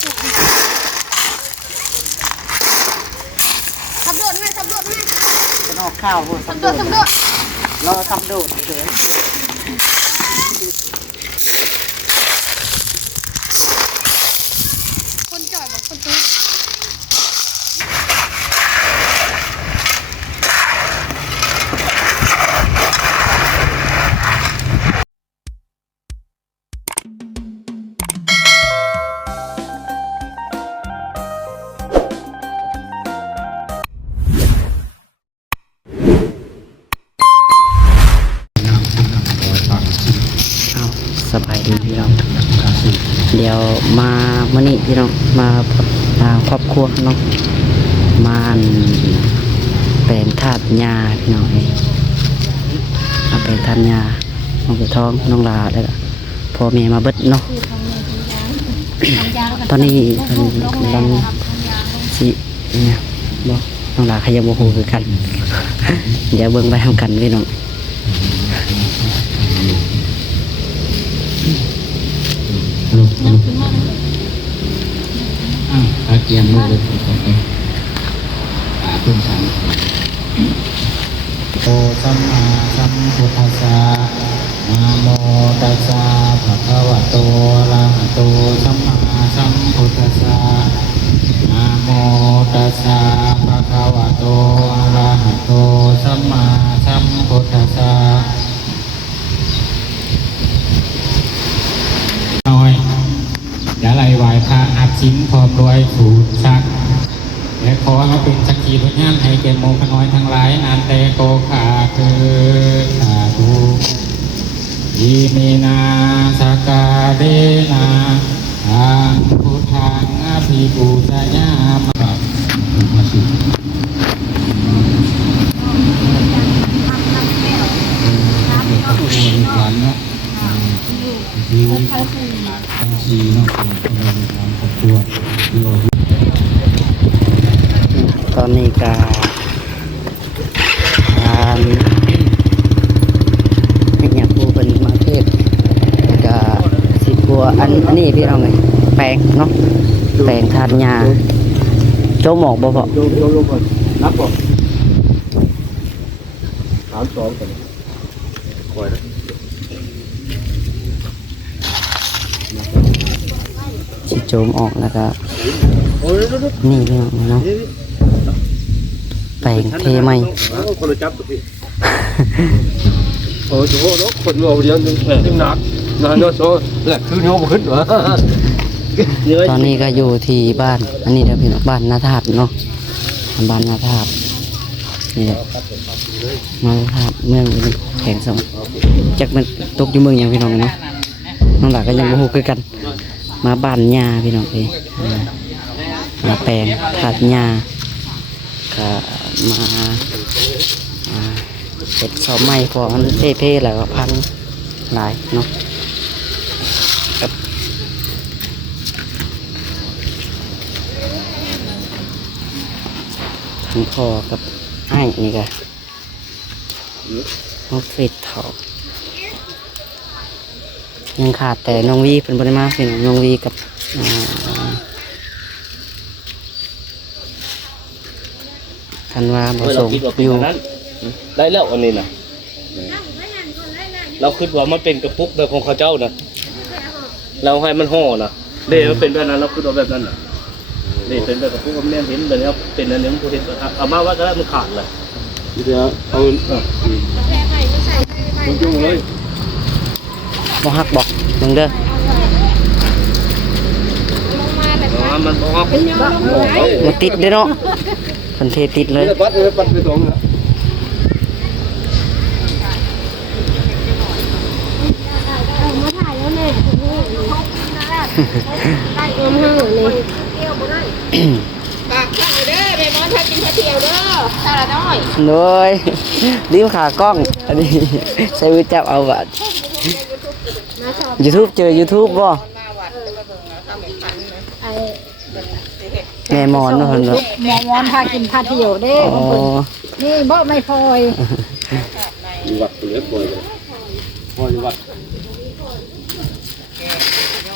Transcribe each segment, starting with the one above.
ขับโดดให้ขับโดดให้จะนอกข้าวพวก ขับโดดขับโดด รอขับโดดเฉยคนจ่อยบอกคนตื้อสบายดีพี่น้องเดี๋ยวมาเมื่อนี้พี่น้องมาครอบครัวน้องมาแปลงธาตุยาพี่น้องมาแปลงธาตุยาน้องไปท้องน้องลาได้ละพ่อแม่มาเบิดเนาะตอนนี้กำลังสิเนี่ยบอกน้องลาขยับโมโหคือกัน เดี๋ยวเบิ่งไปทำกันพี่น้องอาเกียนมือเลยผมไปขึ้นชั้นโอสัมมาสัมพุทธัสสะนะโมตัสสะภะคะวะโตอะระหะโตสัมมาสัมพุทธัสสะนะโมตัสสะภะคะวะโตอะระหะโตสัมมาสัมพุทธัสสะอย่าไล่วายพระอาชิ้นพร้อมรวยสูตรชักและขอให้เป็นสักขีพยานให้แก่โมขน้อยทั้งหลายนานแต่โกขาคือสาธุอิมินาสกาเดนาทางพุทธังอภิปูชยามะมาสุวันนะที่ทั้งสี่เนาะเป็นการครอบครัวที่เราตอนนี้ก็อยากพูดเป็นมาเทศก็สิบัวอันนี้พี่น้องไงแปลงเนาะแปลงทานยาโจหมอกบ่พอโยลงก่อนนับก่อน3 2ก่อนคอยนะสิโจมออกแล้วก็นี่พี่น้องเนาะแปลงเทใหม่คนละจับพี่โอ้โหเนาะคนเราเดียวนึงแหลกหนักนานเนาะโซ่แหลกคือโยมขึ้นวะตอนนี้ก็อยู่ที่บ้านอันนี้เดี๋ยวพี่น้องบ้านนาธาตุเนาะบ้านนาธาตุนี่แหละนาธาตุเมืองแข่งสมจากมันตกอยู่เมืองอย่างพี่น้องเนาะน้องหลานก็ยังโมโหคือกันมาบ้านยาพี่น้องเองมาแปลงถาดยาก็มาเห็ดเสาไม้พอมันเพ่ๆแล้วก็พังหลายเนาะทั้งพอกับไอ้นี่ก็น้องฟิตถอกยังขาดแต่น้องวีเป็นบริมาเป็นน้องวีกับทันว่าผสมอยู่ได้แล้วอันนี้นะเราคิดว่ามันเป็นกระปุกแบบของเขาเจ้านะเราให้มันห่อนะเดี๋ยวเป็นแบบนั้นเราคิดว่าแบบนั้นนะนี่เป็นแบบกระปุกแม่เห็นแบบนี้เป็นอันนี้มันเห็นเอามาว่าจะได้มันขาดเลยเดี๋ยวเอายุ่งเลยบ่ฮักบอกมึงเด้อมันบอกมันติดเด้อเนาะคนเทติดเลยปัดไปตรงนะมาถ่ายแล้วเนี่ยได้เอ็มห้าเลยปากข้างเด้อเบมอนถ้ากินข้าวเที่ยวเด้อสาระน้อยเลยรีบขากล้องอันนี้ใช้วิจับเอาบัตร YouTube เจอ YouTube บ่แม่มอนเนาะเพิ่นเนาะแม่มอนพากินพาเที่ยวเด้นี่บ่ไม่พอยวัดเหลือปล่อยเลยปล่อยวัด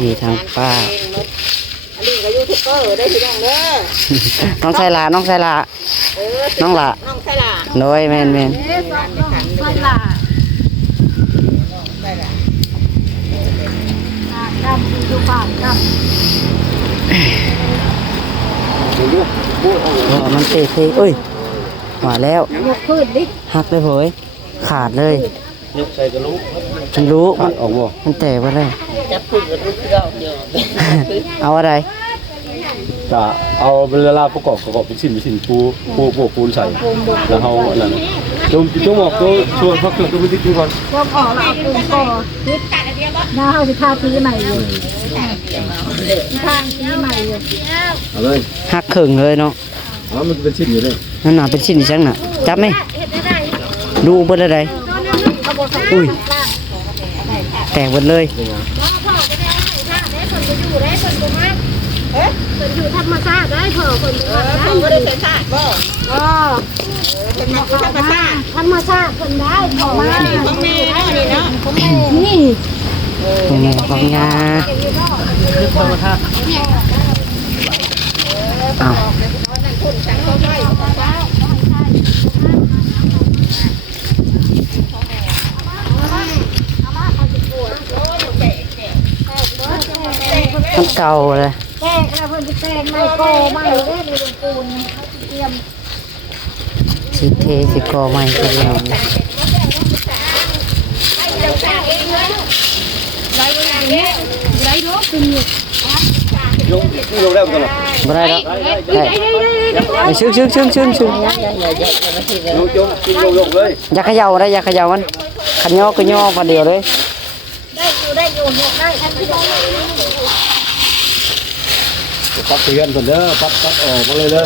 นี่ทางป้า ทูบเบอร์ได้พี่น้องเด้อ น้องไซลาน้องไซลา น้องละ น้องไซลา โดยแม่น ไซลาดำดูปากดำ มันเตะเอ้ยมาแล้ว ยกขึ้นดิ หักเลยเผยขาดเลย ยกใส่กระลุก ฉันรู้ ออกบ่ มันแตกไปเลย จับขึ้นกับลูกเจ้าเดียว เอาอะไร ก็เอาเวลาประกอบเป็นชิ้นปูนใส่แล้วเอาอันนั้นจงบอกตัวชวนพักเกิดตัวที่กินก่อน พวกออกแล้วเอาปืนก่อยึดน้าเขาจะทาสีใหม่อยู่ทาสีใหม่อยู่ เอาเลย หักครึ่งเลยเนาะ อ๋อมันเป็นชิ้นอยู่เลย นั่นน่ะเป็นชิ้นอีจังน่ะจับไหมดูเบิดอะไรอุ้ยแตกหมดเลย อยู่ธรรมชาติได้เผื่อคนไม่ได้ใส่ชาติบ่เป็นธรรมชาติธรรมชาติคนได้ของมาของแม่นี่เนาะของแม่นี่ ตรงนี้ของยาอ้าวมันเก่าเลย แก้แล้วเพิ่นจะแก้ไม่โกไม่ได้ในหลวงปู่เตรียม สิเทสิกอไม่ก็ไม่เอา ยกได้ตลอด บ่ได้แล้วได้ไปชึ้งยกเลย อย่าเขย่าได้อย่าเขย่ามันขันย่อก็ย่อมาเดียวเลย ได้อยู่ได้ท่านผู้ชม ปักเตือนก่อนเด้อปักออกมาเลยเด้อ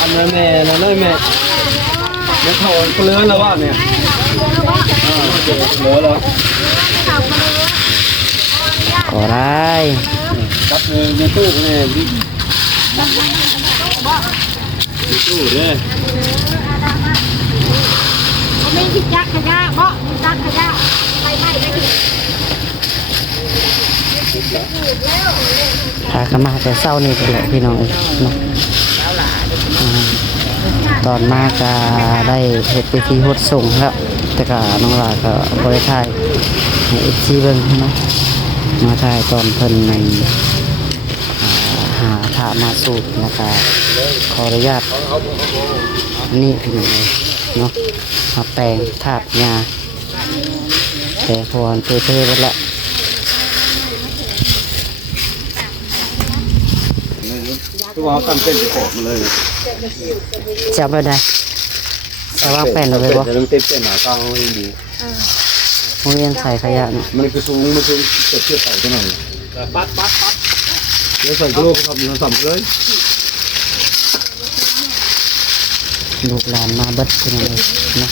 อันนั้นแม่นั่นเลยแม่ถอนเปลือนแล้วว่าเนี่ยเหลือแล้ว ก็ได้ ปักในตู้เนี่ยดิตู้เนี่ย ไม่คิดยักขยะเพราะมีจักขยะไปไม่ได้ พากันมาแต่เศร้านี่ไปเลยพี่น้องเอ้ยเนาะตอนมาก็ได้เฮ็ดพิธีฮดส่งแล้วแต่ก็น้องหลาก็บ่ได้ถ่ายให้FCเบิ่งเนาะมาถ่ายตอนเพิ่นในหาพระมาสูตรแล้วก็ขออนุญาตนี่พี่น้องเอ้ยเนาะมาแปลงธาตุยาแต่พรเท่ๆหมดละ ทุกวันตั้งเต้นจะโผล่มาเลย จับไปได้จะวางแผ่นเอาไว้บ่ จะต้องเต้นหนาตั้งให้ดี โรงเรียนใส่ขยะเนาะ มันคือสูงมันคือเกิดเชือกไก่กันหน่อยปัดเดี๋ยวใส่กระโหลกทำสั่มเลย ลูกหลานมาเบิดเป็นยังไงเนาะ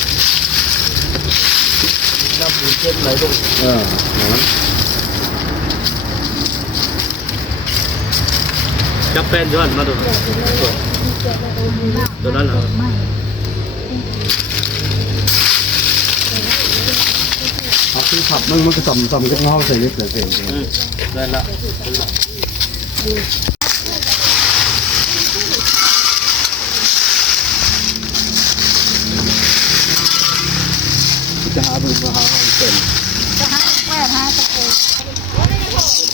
จับแป้นย้อนมาดูตัวนั้นเหรอ เอาที่ขับมันก็สั่มกันห้องใส่เล็กเลยเอง ได้ละ จะหาบึงมาหาห้องเต็ม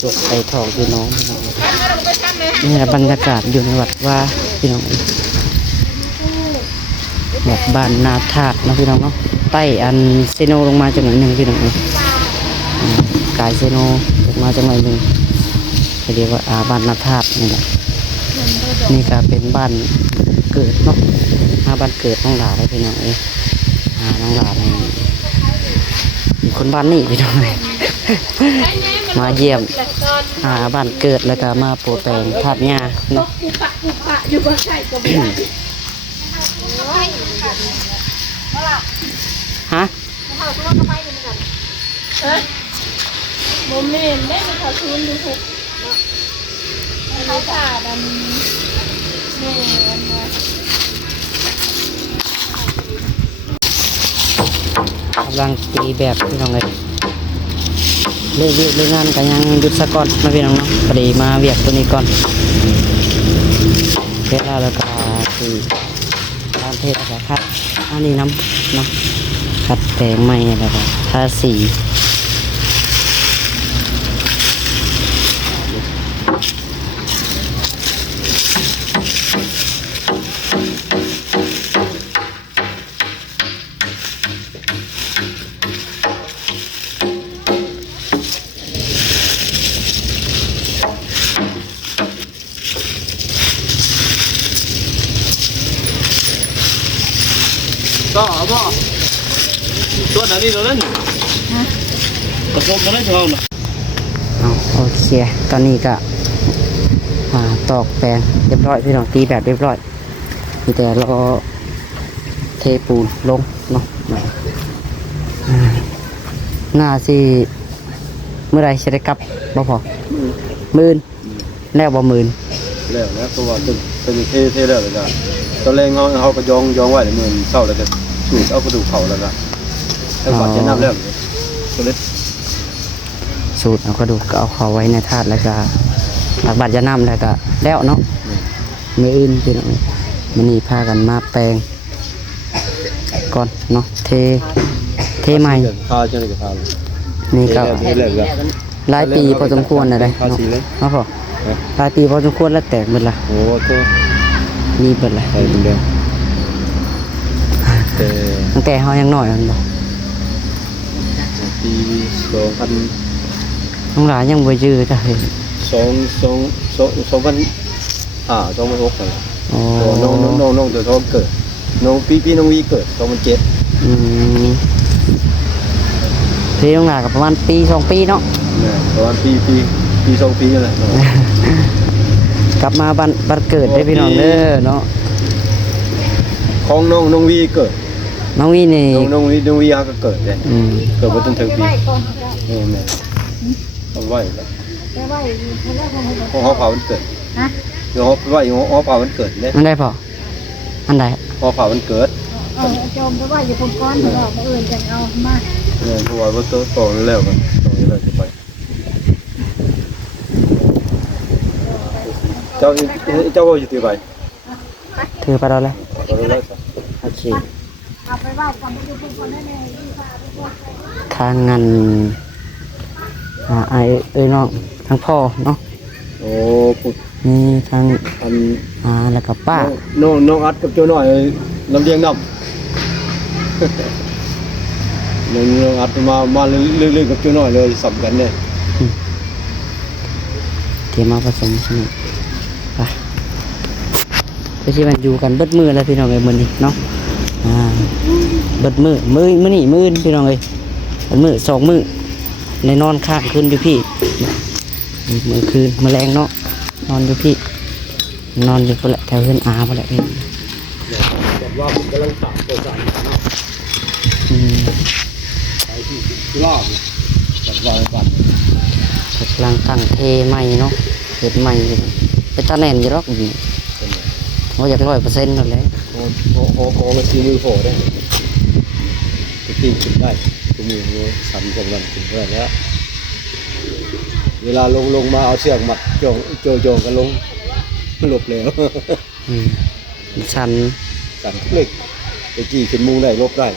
ลูกไก่ทองพี่น้องพี่น้องนี่แหละบรรยากาศอยู่ในวัดว่าพี่น้องแบบบ้านนาธาตุเนาะพี่น้องเนาะใต้อันเซโนลงมาจังหน่อยหนึ่งพี่น้องกายเซโนลงมาจังหน่อยหนึ่งเรียกว่าบ้านนาธาตุนี่แหละนี่ก็เป็นบ้านเกิดเนาะบ้านเกิดน้องหลาได้พี่น้องน้องหลาเป็นคนบ้านนี่พี่น้องมาเยี่ยมบ้านเกิดแล้วก็มาโปรแปลงธาตุหญ้าเนาะฮะ โมเมนต์ได้มาขอคืนดูถูกเขาผ่าดันแม่ กำลังตีแบบพี่น้องเลย เรื่องงานก็ยังหยุดซะก่อนมาพี่น้องเนาะพอดีมาเวียกตัวนี้ก่อนเสร็จแล้วก็คือการเทศแล้วก็คัดอันนี้น้ำเนาะคัดแต่งใหม่แล้วก็ทาสีก็เอาบ่ตัวนั้นนี่ตัวนั้นผสมกันได้เท่าไหร่ เอาโอเคตอนนี้ก็ตอกแปลงเรียบร้อยพี่น้องตีแบบเรียบร้อยมีแต่รอเทปูนลงเนาะหน้าสิเมื่อไรจะได้กลับบ่พอมื่นแล้วบ่มื่น แล้วนะเพราะว่าเป็นเทแล้วเลยจ้ะตอนแรกเขาก็ยองไว้ในมือเศร้าแล้วก็สูดเอากระดูกเข่าแล้วก็ให้หวานจะน้ำแล้วตัวเล็ก สูตรเอากระดูกก็เอาเขาไว้ในถาดแล้วก็ตักบาดยาน้ำแล้วก็แล้วเนาะมืออื่นพี่น้องมันนี่พากันมาแปลงก่อนเนาะเทใหม่ พาเจ้าหน้าที่พาเลย นี่ก็ เทแล้วก็ หลายปีพอสมควรนะได้ พาสีเลย เนาะพอหลายปีพอสมควรแล้วแตกหมดละ โอ้ตัว นี่เบิดละ ใส่เป็นเดียวแต่ ตั้งแต่เฮายังน้อยมันบ่ ปี2000 น้องหลานยังบ่ยื้อจ้ะเฮ้ย 2006กันแหละ โอ้ น้องตัวท้องเกิดน้องพี่น้องวีเกิด2007 อืมพี่น้องหลานก็ประมาณปี2 ปีเนาะ เนี่ยประมาณปี2 ปีนั่นแหละ กลับมาบ้านเกิดได้พี่น้องเด้อเนาะ ของน้องวีเกิด น้องวินี่ น้องวีก็เกิดเลย อืม เกิดมาจนถึงปี ไว้ก่อน เนี่ยเอาไว้แล้ว แต่ว่าเขาเรียกว่า ของเขาเผาวันเกิด ฮะ เดี๋ยวเขาไว้เขาเผาวันเกิดเนี่ย มันได้พออันใด เขาเผาวันเกิด โจมไปว่าอยู่คนก้อนเขาบอกว่าจะเอามา เนี่ยเพราะว่าว่าโตแล้วกันตรงนี้เราจะไปเจ้าว่าอยู่ที่ไหน ถือไปแล้วแหละ เราเลิก โอเค เอาไปว่าความเป็นคนคนนั้นเอง ทางงานไอน้องทางพ่อเนาะ โอ้ปุ๊บ มีทาง อัน แล้วก็ป้า น้องอัดกับเจ้าหน่อยลำเลียงน้ำน้องอัดมาเรื่อยๆกับเจ้าหน่อยเลยสับกันเนี่ย เตรียมมาผสมสนุกไปไปที่มันอยู่กันเบิดมือแล้วพี่น้องเอ้ยมื้อนี้เนาะเบิดมือนี่มื้อพี่น้องเอ้ยเบิดมือ2 มื้อในนอนข้างคืนอยู่พี่มื้อคืนมื้อแรงเนาะนอนอยู่พี่นอนอยู่พุ่นแหละแถวเฮือนอาพุ่นแหละพี่ แบบว่าผมกำลังตัดตัวสั่น อืม ไปที่รอบตัดรอยบัตร กำลังตั้งเทใหม่เนาะเฮ็ดใหม่เป็นตาแน่นอยู่หรอกว่าอยาก100%นั่นแหละ โอ้มันตีมือโผล่ได้ตีขึ้นได้ตีมือสั่นกำลังขึ้นได้แล้วเวลาลงมาเอาเชือกมัดโยงกันลงหลบแล้ว ชัน สั่นเล็กตะกี้ขึ้นมุงได้ลบได้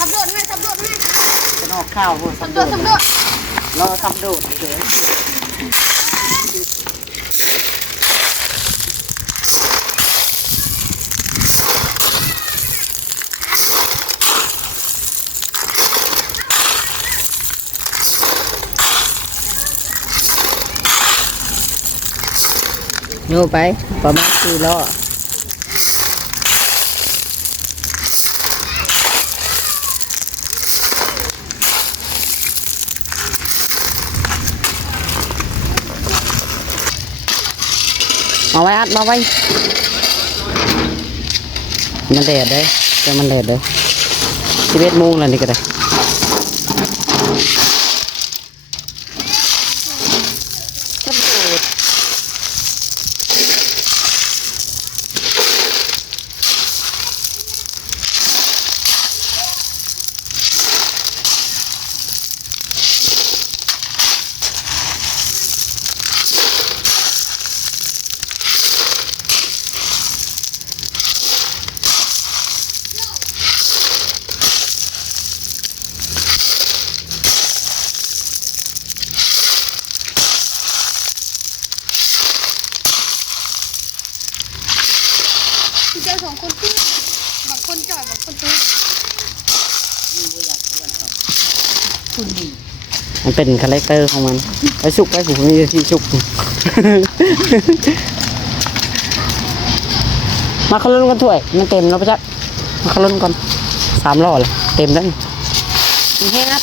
สำรวจให้ เป็นออกข้าวพุ่น สำรวจ รอทำโดดเฉยโยไปประมาณ4 ล้อมาไว้อัดมาไว้มันแดดเลยจะมันแดดเลย11 โมงแล้วนี่ก็ได้กระโดด เจอ2คนที่บางคนจ่อยบางคนตื้อ มันเป็นคาแรคเตอร์ของมันไอ้ชุกไอ้ผมมีที่ชุก มาขลุ่นกันถ้วยมันเต็มแล้วปะจ๊ะมาขลุ่นก่อน3 รอบเลยเต็มแล้วนี่แห้งนัด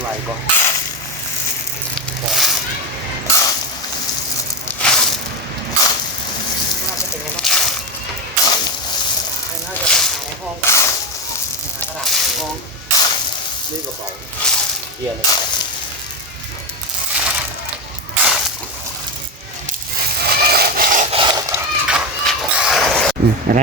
ไหลบ่ นี่กระเป๋าเกียร์เลยอะไร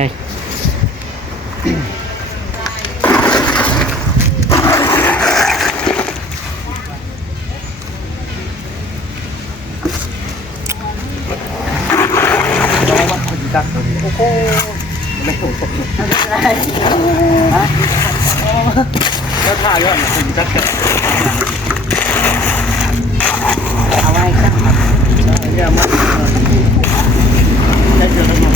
โอ้โหไม่ถูกแล้วถ่ายยอดถึงจัดกันเอาไว้ครับเนี่ยมันได้เจอแล้วมั้ง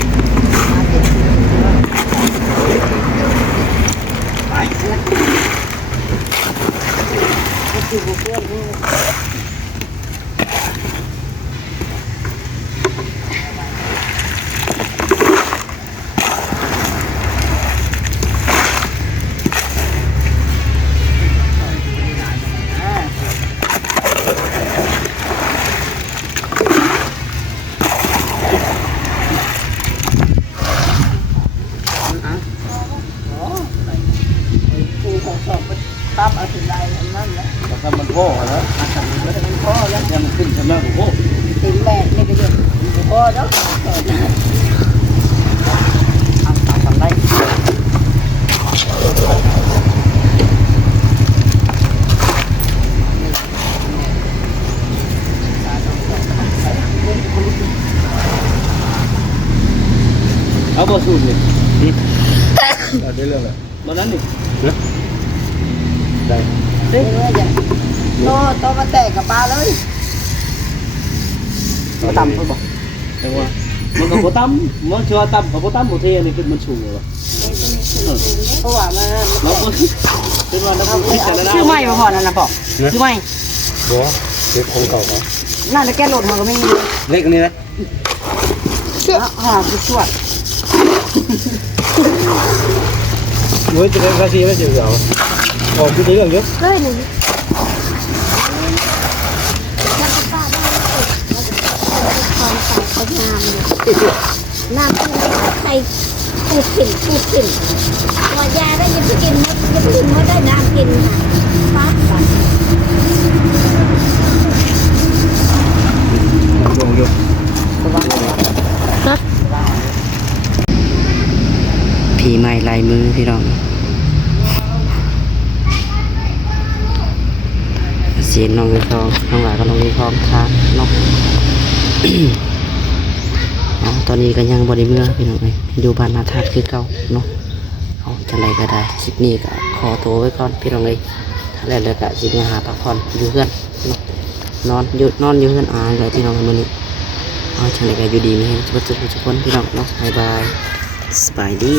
ตับเอาถึงได้นั่นแหละ ถ้ามันโง่แล้วมันโง่แล้วยังขึ้นใช่ไหมโอ้ ถึงแม่นี่ก็ยังพอแล้ว ทำได้เอาบ่สูตรนี่ ได้เรื่องอะไร มานั้นนี่ ได้ เรื่องอย่างโตมาแตกกับปลาเลย ก็ต่ำเพื่อบอก แต่ว่ามันก็บ่ต่ำมันเชื่อต่ำกับบ่ต่ำบ่เทนี่ขึ้นมันสูงหรอ เพราะว่ามัน เราบ่เป็นว่าเราคิดแต่ละ ชื่อไม่มาพอนั่นนะบอกชื่อไม่ บัวเก็บของเก่าครับ น่าจะแก้หลดมันก็ไม่มี เลขนี้นะ หาคือชวด เฮ้ยจะเป็นภาษีไม่เสียเสียวออกที่เรื่องเยอะ เลยหนึ่งความสายงามอยู่น้ำที่ใครพูดถึงว่ายาได้ยินไปกินมดยินไปกินมดได้น้ำกินค่ะฟ้าไป ดวงเยอะ ผีใหม่ลายมือพี่น้องเสียนน้องเลยทองน้องหลายก็น้องเลยทองทางเนาะ ตอนนี้ก็ยังบริเมื่อพี่น้องเลยอยู่บ้านนาธาตุคือเก่าเนาะเอาจังไรก็ได้คลิปนี้ก็ขอตัวไว้ก่อนพี่น้องเลยถ้าแล้วเลยก็สิมาหาพักผ่อนอยู่เพื่อนเนาะนอนอยู่เพื่อนเลยพี่น้องมื้อนี้เอาจังไรก็อยู่ดีมีให้ทุกคนพี่น้องเนาะบ๊ายบายสบายดี